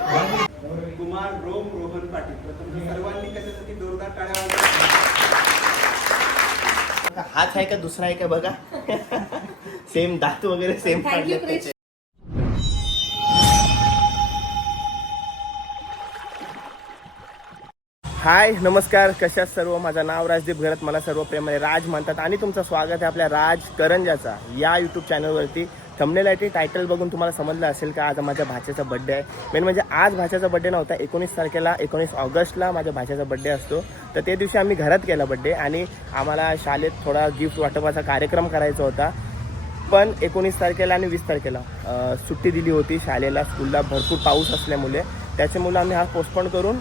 Kumar Rome Rohan Patil प्रथम सर्वांनी कशासाठी जोरदार टाळ्या वाजवा. हाच आहे का दुसरा आहे का बघा? सेम दात वगैरे सेम काढले हाय नमस्कार कशात सर्व? माझं नाव राजदीप घरत मला सर्व प्रेमाने राज म्हणतात आणि तुमचं स्वागत आहे आपल्या राज करंजाचा या यूट्यूब चॅनलवरती थंबनेलायटी टायटल बघून तुम्हाला समजलं असेल का आज माझ्या भाच्याचा बड्डे आहे. मेन म्हणजे आज भाच्याचा बड्डे नव्हता एकोणीस तारखेला एकोणीस ऑगस्टला माझ्या भाच्याचा बड्डे असतो. तर ते दिवशी आम्ही घरात केला बड्डे आणि आम्हाला शाळेत थोडा गिफ्ट वाटपाचा कार्यक्रम करायचा होता. पण एकोणीस तारखेला आणि वीस तारखेला सुट्टी दिली होती शाळेला स्कूलला भरपूर पाऊस असल्यामुळे. त्याच्यामुळे आम्ही हा पोस्टपोन करून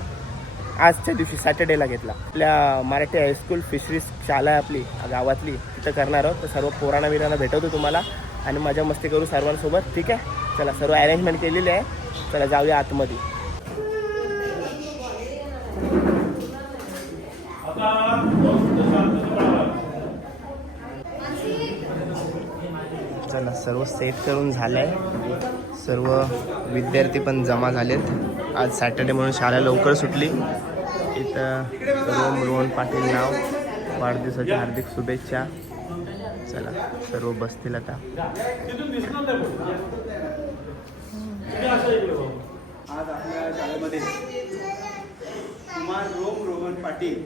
आजच्या दिवशी सॅटर्डेला घेतला. आपल्या मराठी हायस्कूल फिशरीज शाळा आहे आपली गावातली तिथं करणार आहोत. तर सर्व पोरांना विरांना भेटवतो तुम्हाला. आणि मजा मस्ती करू सर्वांसोबत. ठीक आहे? चला सर्व अरेंजमेंट केलेली आहे. चला जाऊया आतमध्ये. चला सर्व सेट करून झालंय. सर्व विद्यार्थी पण जमा झालेत. आज सॅटर्डे म्हणून शाळा लवकर सुटली. इथं रोम रोहन पाटील नाव. वाढदिवसाच्या हार्दिक शुभेच्छा. चला सर्व बसतील आता. आज आपल्या शाळेमध्ये कुमार रोम रोहन पाटील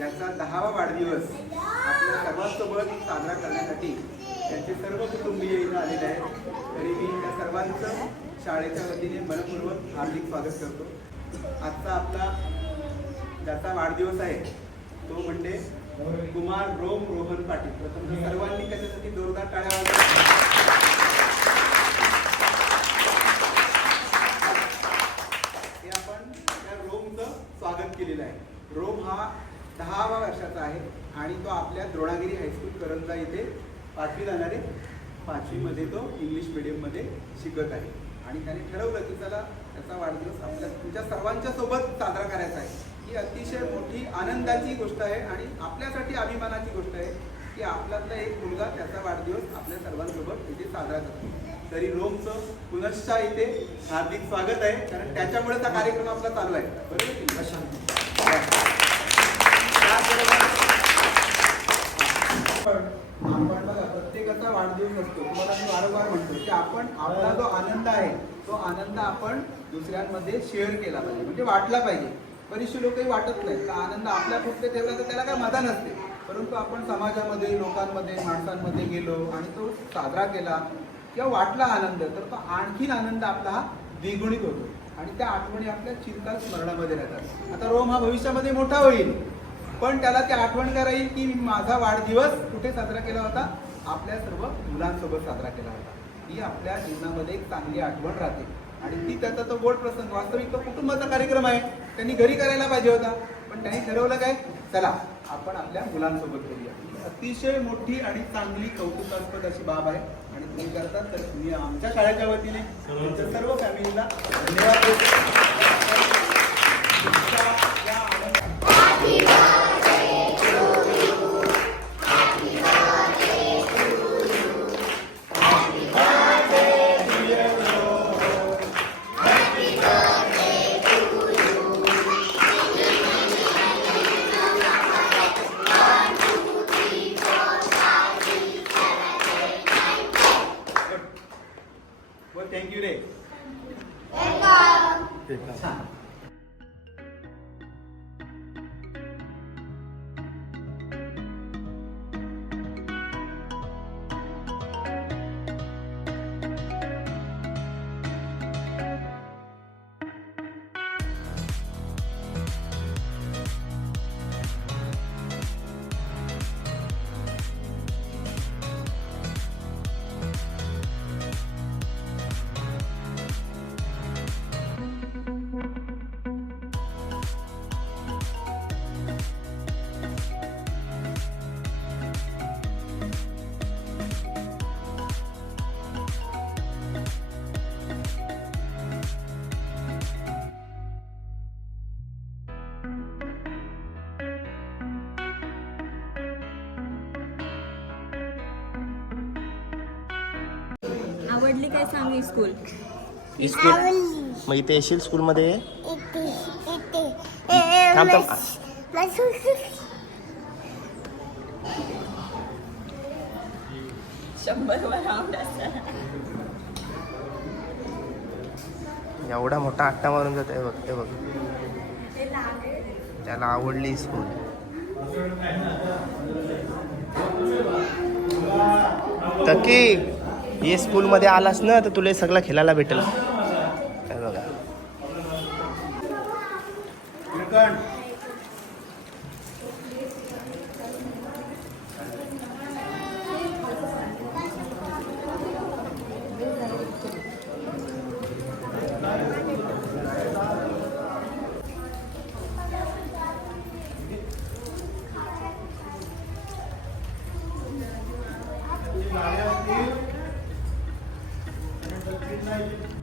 यांचा दहावा वाढदिवस आपल्या सर्वांसोबत साजरा करण्यासाठी त्यांचे सर्व कुटुंबीय इथं आलेले आहेत. तरी मी त्या सर्वांचं शाळेच्या वतीने मनपूर्वक हार्दिक स्वागत करतो. आजचा आपला ज्याचा वाढदिवस आहे तो म्हणजे कुमार रोम रोहन पाटील. प्रथम सर्वांनी त्याच्यासाठी जोरदार टाळ्या हे आपण त्या रोमचं स्वागत केलेलं आहे. रोम हा दहावा वर्षाचा आहे आणि तो आपल्या द्रोणागिरी हायस्कूल करंजा इथे पाचवी जाणारे पाचवीमध्ये तो इंग्लिश मिडियममध्ये शिकत आहे. आणि त्याने ठरवलं की त्याला त्याचा वाढदिवस आपल्या तुमच्या सर्वांच्या सोबत साजरा करायचा आहे. ही अतिशय मोठी आनंदाची गोष्ट आहे आणि आपल्यासाठी अभिमानाची गोष्ट आहे की आपल्यातला एक मुलगा त्याचा वाढदिवस आपल्या सर्वांसोबत इथे साजरा करतो. तरी रोमचं पुनश्चा इथे हार्दिक स्वागत आहे कारण त्याच्यामुळेच हा कार्यक्रम आपला चालू आहे. बरोबर आपण बघा प्रत्येकाचा वाढदिवस असतो. तुम्हाला मी वारंवार म्हणतो की आपण आपला जो आनंद आहे तो आनंद आपण दुसऱ्यांमध्ये शेअर केला पाहिजे. म्हणजे वाटला पाहिजे. बरीचशी लोकही वाटत नाहीत का आनंद आपल्या फक्त ठेवला तर त्याला काय मजा नसते. परंतु आपण समाजामध्ये लोकांमध्ये माणसांमध्ये गेलो आणि तो साजरा केला किंवा वाटला आनंद तर तो आणखीन आनंद आपला हा द्विगुणित होतो. आणि त्या आठवणी आपल्या चिंता स्मरणामध्ये राहतात. आता रोम हा भविष्यामध्ये मोठा होईल पण त्याला ती आठवण करायची की माझा वाढदिवस कुठे साजरा केला होता? आपल्या सर्व मुलांसोबत साजरा केला होता. ही आपल्या जीवनामध्ये एक चांगली आठवण राहते. आणि ती त्याचा तो गोड प्रसंग वास्तविक तो कुटुंबाचा कार्यक्रम आहे. त्यांनी घरी करायला पाहिजे होता. पण त्यांनी ठरवलं काय? चला आपण आपल्या मुलांसोबत करूया ही अतिशय मोठी आणि चांगली कौतुकास्पद अशी बाब आहे. आणि तुम्ही करतात तर मी आमच्या शाळेच्या वतीने तुमच्या सर्व फॅमिलीला धन्यवाद आवडली काय सांग ही स्कूल स्कूल मग इथे येशील स्कूलमध्ये थांब थांब. शंभर वर आवडत एवढा मोठा आट्टा मारून जात आहे बघ ते बघ. त्याला आवडली स्कूल तकी! ये स्कूलमध्ये आलास ना तर तुला सगळं खेळायला भेटेल. बघा. रोमचे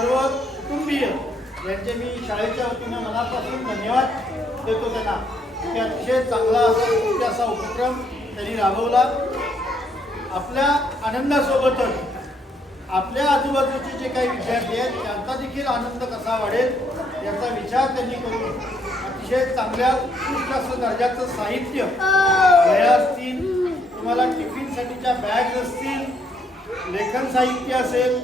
सर्व कुटुंबीय यांचे मी शाळेच्या वतीनं मनापासून धन्यवाद देतो त्यांना. की अतिशय चांगला असा असा उपक्रम त्यांनी राबवला. आपल्या आनंदासोबतच आपल्या आजूबाजूचे जे काही विद्यार्थी आहेत त्यांचा देखील आनंद कसा वाढेल याचा विचार त्यांनी करून अतिशय चांगल्या उत्कृष्ट असं दर्जाचं साहित्य वह्या असतील. तुम्हाला टिफिनसाठीच्या बॅग्स असतील लेखन साहित्य असेल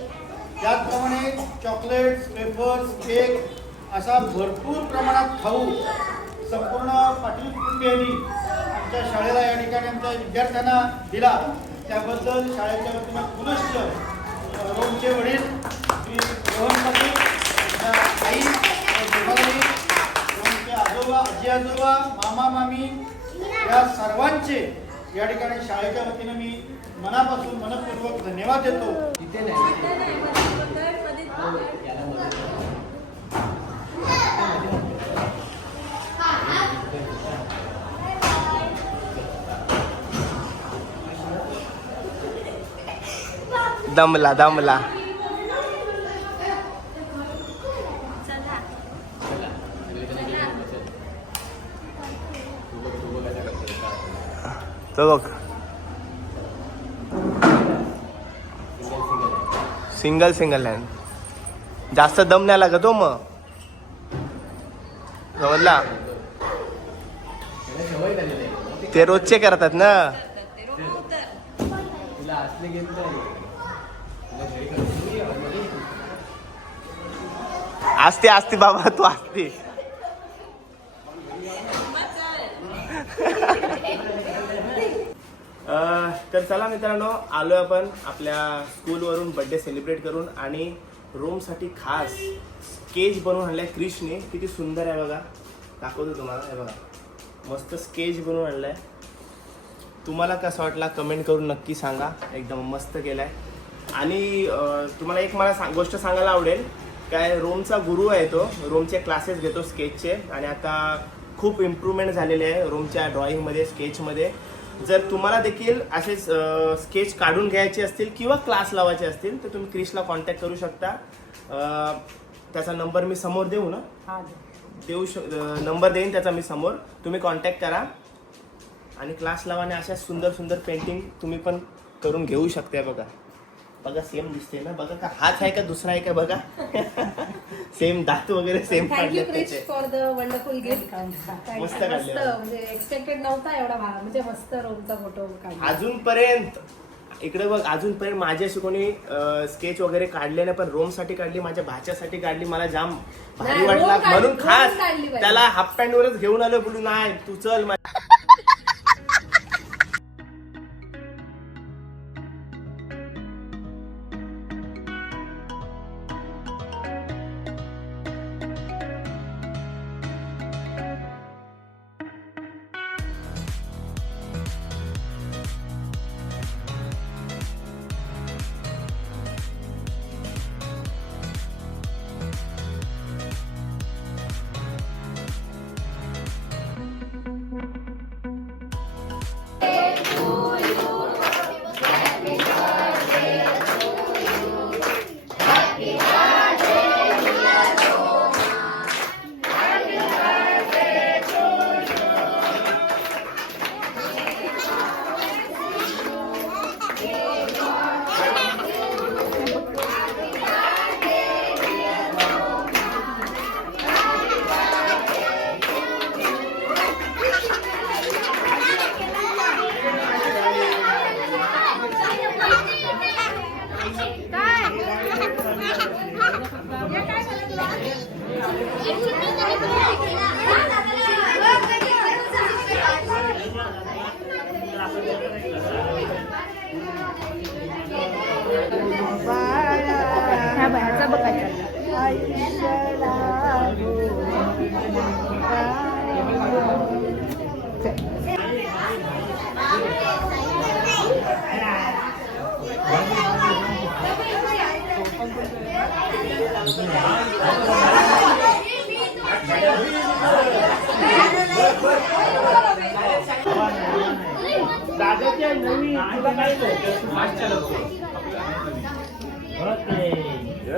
त्याचप्रमाणे चॉकलेट्स वेफर्स केक असा भरपूर प्रमाणात खाऊ संपूर्ण पाटील कुटुंबियांनी आमच्या शाळेला या ठिकाणी आमच्या विद्यार्थ्यांना दिला. त्याबद्दल शाळेच्या वतीनं पुनश्च रोमचे वडील श्री रोहन पाटील आई रोमचे आजोबा आजी आजोबा मामा मामी या सर्वांचे या ठिकाणी शाळेच्या वतीनं मी मनापासून मनपूर्वक धन्यवाद देतो. दमला दमला. तो बघ सिंगल सिंगल लाईन जास्त दम नाही लागत हो मग. समजला? ते रोजचे करतात ना. असते असते बाबा तू असते अं, तर चला मित्रांनो आलो आपण आपल्या स्कूलवरून बर्थडे सेलिब्रेट करून आणि रूमसाठी खास स्केच बनवून आणलाय क्रिशने किती सुंदर आहे बघा. दाखवतो तुम्हाला. हे बघा. मस्त स्केच बनवून आणलाय. तुम्हाला कसा वाटला कमेंट करून नक्की सांगा. एकदम मस्त केलाय. आणि तुम्हाला एक मला सांग गोष्ट सांगायला आवडेल. काय रोमचा गुरु आहे तो. रोमचे क्लासेस घेतो स्केचचे आणि आता खूप इम्प्रूव्हमेंट झालेले आहे रोमच्या ड्रॉईंगमध्ये स्केचमध्ये जर तुम्हाला देखील असे स्केच काढून घ्यायचे असतील किंवा क्लास लावायचे असतील तर तुम्ही क्रिशला कॉन्टॅक्ट करू शकता. अं, त्याचा नंबर मी समोर देऊ ना? देऊ श नंबर देईन त्याचा मी समोर. तुम्ही कॉन्टॅक्ट करा. आणि क्लास लावाने अशा सुंदर सुंदर पेंटिंग तुम्ही पण करून घेऊ शकता बघा. बघा सेम दिसते ना? बघा का हाच आहे का दुसरा आहे का? बघा. सेम दात वगैरे सेम त्याचे. फॉर द वंडरफुल गिफ्ट मस्त काढले. म्हणजे एक्सपेक्टेड नव्हता एवढा भाग म्हणजे मस्त रोमचा फोटो काढला. अजूनपर्यंत इकडे बघ अजूनपर्यंत माझ्या अशी कोणी स्केच वगैरे काढले नाही पण रोमसाठी काढली माझ्या भाच्यासाठी काढली मला जाम भारी नाही, वाटला. म्हणून खास काढली पाहिजे. त्याला हाफ पॅन्ट वरच घेऊन आलो बोलू नाही तू चल मा- दादाची आहे नवीन तुला काय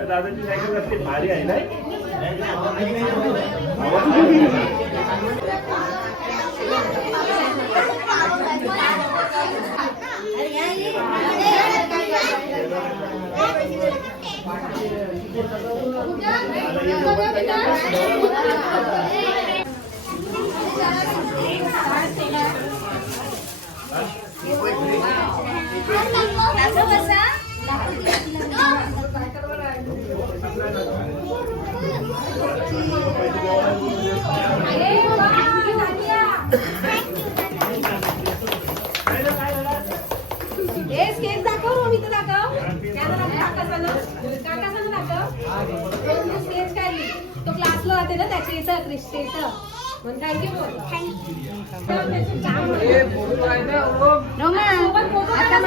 दादाची सायकल असते भारी आहे नाही? केस स्केच दाखव रोहित दाखव. तो क्लासला जाते ना त्याच्या इथं क्रिस्टे इथं. मग थँक्यू बोल आता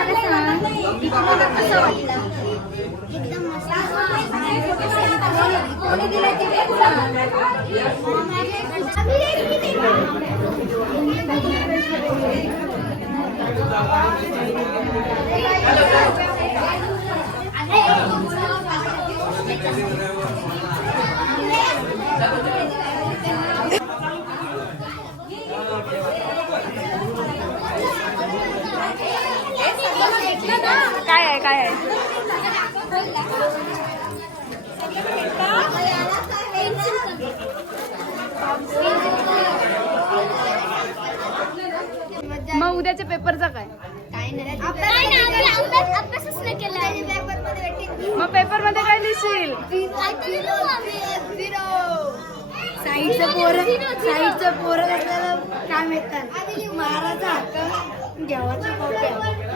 काय आहे काय आहे? मग उद्याच्या पेपरचा काय अभ्यासच नाही केला मग पेपरमध्ये काय लिहिशील साईडचं पोरं साईडचं पोरं कसल्याला काय येतात महाराजा हक्क घ्यावाचं